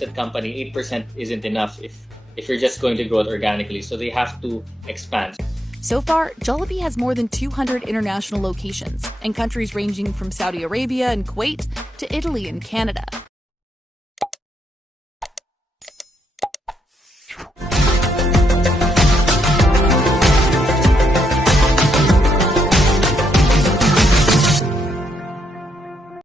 listed company, 8% isn't enough if you're just going to grow it organically. So they have to expand. So far, Jollibee has more than 200 international locations in countries ranging from Saudi Arabia and Kuwait to Italy and Canada.